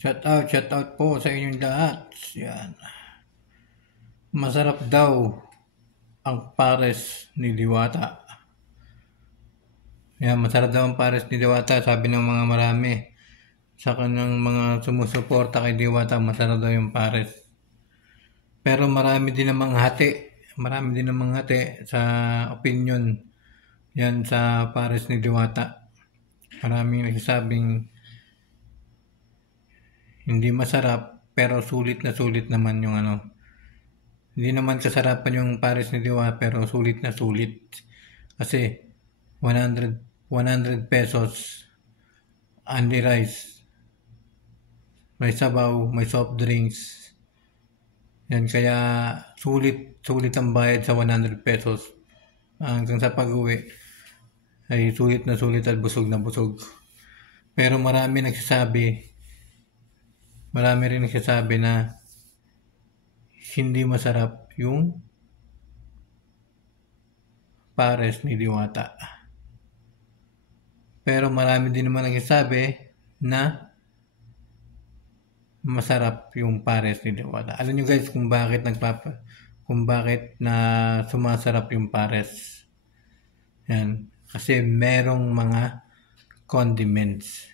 Shout out po sa inyong lahat. Yan. Masarap daw ang pares ni Diwata. Yan, masarap daw ang pares ni Diwata, sabi ng mga marami. Sa kanyang mga sumusuporta kay Diwata, masarap daw yung pares. Pero marami din namang hati. Sa opinion yan sa pares ni Diwata. Maraming nagsasabing hindi masarap, pero sulit naman yung ano. Hindi naman kasarapan yung pares ni Diwata, pero sulit na sulit. Kasi 100 pesos, only rice, may sabaw, may soft drinks. Yan, kaya sulit ang bayad sa 100 pesos. Hanggang sa pag-uwi ay sulit na sulit at busog na busog. Pero marami rin nagsasabi na hindi masarap yung pares ni Diwata. Pero marami din naman nagsasabi na masarap yung pares ni Diwata. Alam nyo guys kung bakit na sumasarap yung pares. Yan. Kasi merong mga condiments.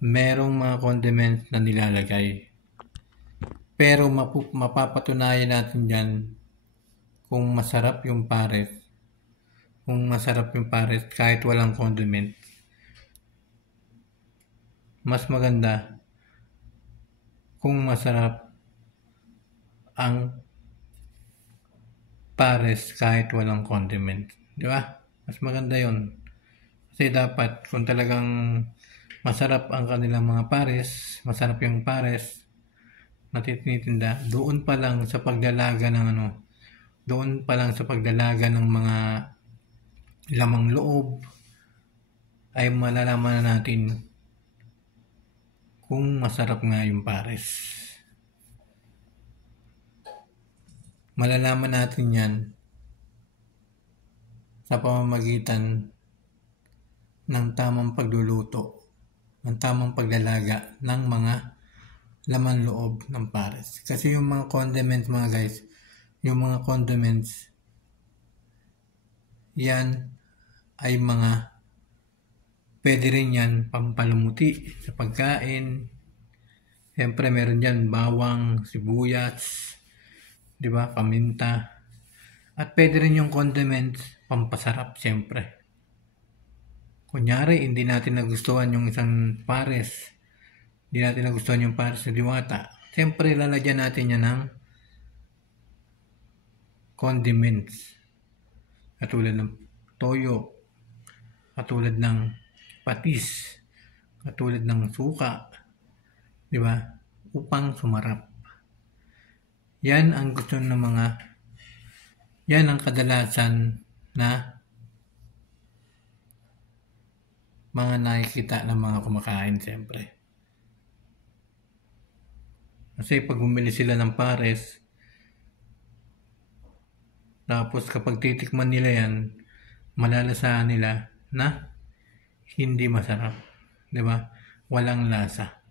Na nilalagay. Pero mapapatunayan natin yan kung masarap yung pares. Kahit walang condiment. Mas maganda kung masarap ang pares kahit walang condiment. Di ba? Mas maganda yon. Kasi dapat kung talagang masarap ang kanilang mga pares, masarap yung pares na tinitinda, doon pa lang sa pagdalaga ng mga lamang loob ay malalaman na natin kung masarap nga yung pares. Malalaman natin yan sa pamamagitan ng tamang pagluluto, ng tamang paglalaga ng mga laman loob ng pares. Kasi yung mga condiments mga guys, yan ay pwede rin yan pampalumuti sa pagkain. Siyempre meron yan bawang, sibuyas, di ba, paminta. At pwede rin yung condiments pampasarap siyempre. Kunyari, hindi natin nagustuhan yung isang pares. Hindi natin nagustuhan yung pares sa Diwata. Siyempre, lalagyan natin yan ng condiments. Katulad ng toyo, katulad ng patis, katulad ng suka, di ba? Upang sumarap. Yan ang gusto ng yan ang kadalasan na mga nakikita ng mga kumakain siyempre. Kasi pag bumili sila ng pares, tapos kapag titikman nila yan, malalasahan nila na hindi masarap. Diba? Walang lasa.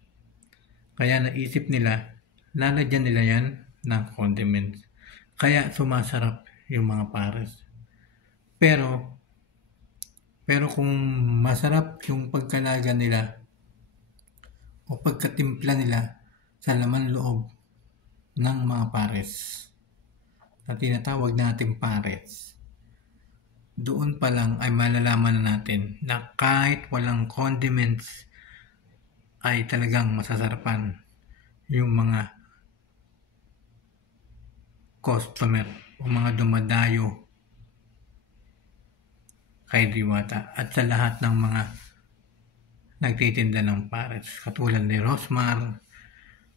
Kaya naisip nila, lalagyan nila yan ng condiments. Kaya sumasarap yung mga pares. Pero kung masarap yung pagkalaga nila o pagkatimpla nila sa laman loob ng mga pares na tinatawag natin pares, doon pa lang ay malalaman na natin na kahit walang condiments ay talagang masasarapan yung mga customer o mga dumadayo kay Diwata at sa lahat ng mga nagtitinda ng pares. Katulad ni Rosmar,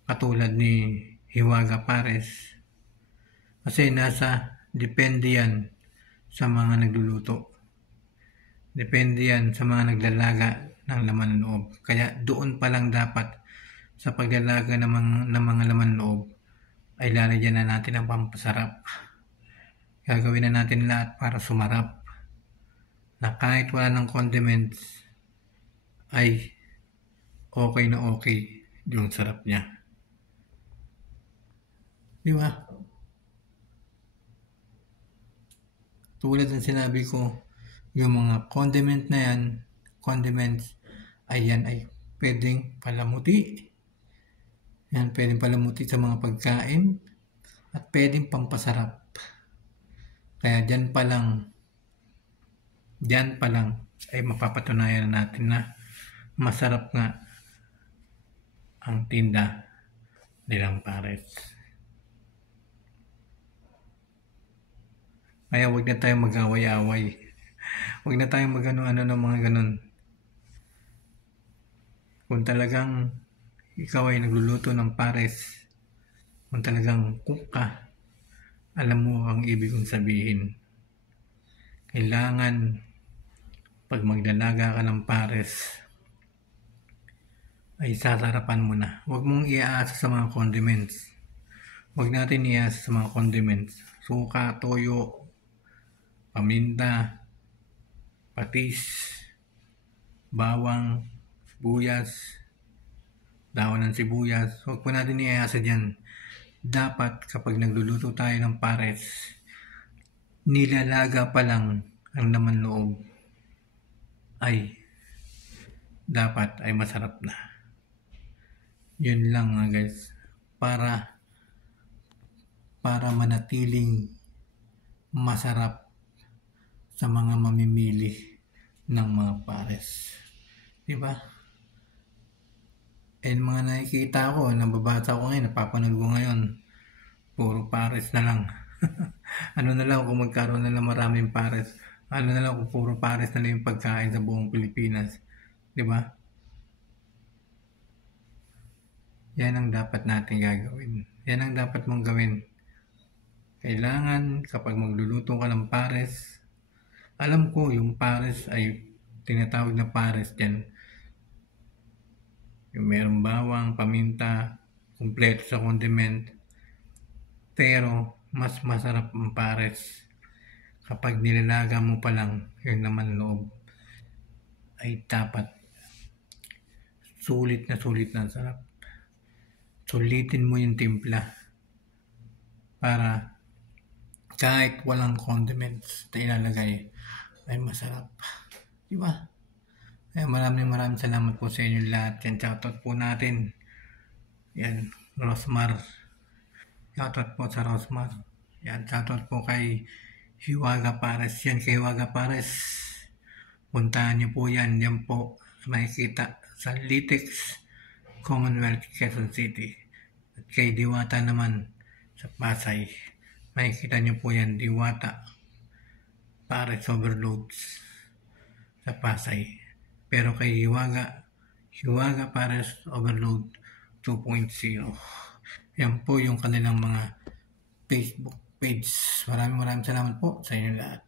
katulad ni Hiwaga Pares. Kasi depende yan sa mga nagluluto. Depende yan sa mga naglalaga ng laman loob. Kaya doon pa lang dapat sa paglalaga ng mga laman loob ay lalagyan na natin ang pampasarap. Gagawin na natin lahat para sumarap. Na kahit wala ng condiments ay okay na okay yung sarap niya. Di ba? Tulad ng sinabi ko, yung mga condiments, ayan ay pwedeng palamuti. Yan, pwedeng palamuti sa mga pagkain at pwedeng pampasarap. Kaya dyan pa lang ay mapapatunayan natin na masarap nga ang tinda nilang pares. Kaya huwag na tayong mag-away-away. Huwag na tayong mag-ano-ano ng mga ganun. Kung talagang ikaw ay nagluluto ng pares, kung talagang cook ka, alam mo ang ibig kong sabihin. Kailangan pag maglalaga ka ng pares, ay sasarapan mo na. Huwag mong iaasa sa mga condiments. Huwag natin iaasa sa mga condiments. Suka, toyo, paminta, patis, bawang, sibuyas, dahon ng sibuyas. Huwag po natin iaasa dyan. Dapat kapag nagluluto tayo ng pares, nilalaga pa lang ang laman loob ay dapat ay masarap na. Yun lang nga guys, para manatiling masarap sa mga mamimili ng mga pares. Diba? Eh mga nakikita ko, nababasa ko ngayon, napapanood ko ngayon, puro pares na lang. Ano na lang kung magkaroon na lang maraming pares, ano na lang kung puro pares na lang yung pagkain sa buong Pilipinas. Diba? Yan ang dapat natin gagawin. Yan ang dapat mong gawin. Kailangan kapag magluluto ka ng pares, alam ko yung pares ay tinatawag na pares dyan. Yung merong bawang, paminta, kumpleto sa condiment. Pero mas masarap ang pares kapag nilalaga mo pa lang yung laman loob ay dapat sulit na sarap. Sulitin mo yung timpla para kahit walang condiments na ilalagay ay masarap. Diba? Kaya maraming salamat po sa inyo lahat. Yan, shoutout po natin. Yan, Rosmar. Shoutout po sa Rosmar. Yan, shoutout po kay Hiwaga Pares. Yan, kay Hiwaga Pares. Puntahan niyo po yan. Yan po makikita sa Litex, Commonwealth, Quezon City. At kay Diwata naman sa Pasay. Makikita niyo po yan, Diwata Pares Overloads sa Pasay. Pero kay Hiwaga Pares Overload 2.0. Yan po yung kanilang mga Facebook page. Maraming salamat po sa inyo lahat.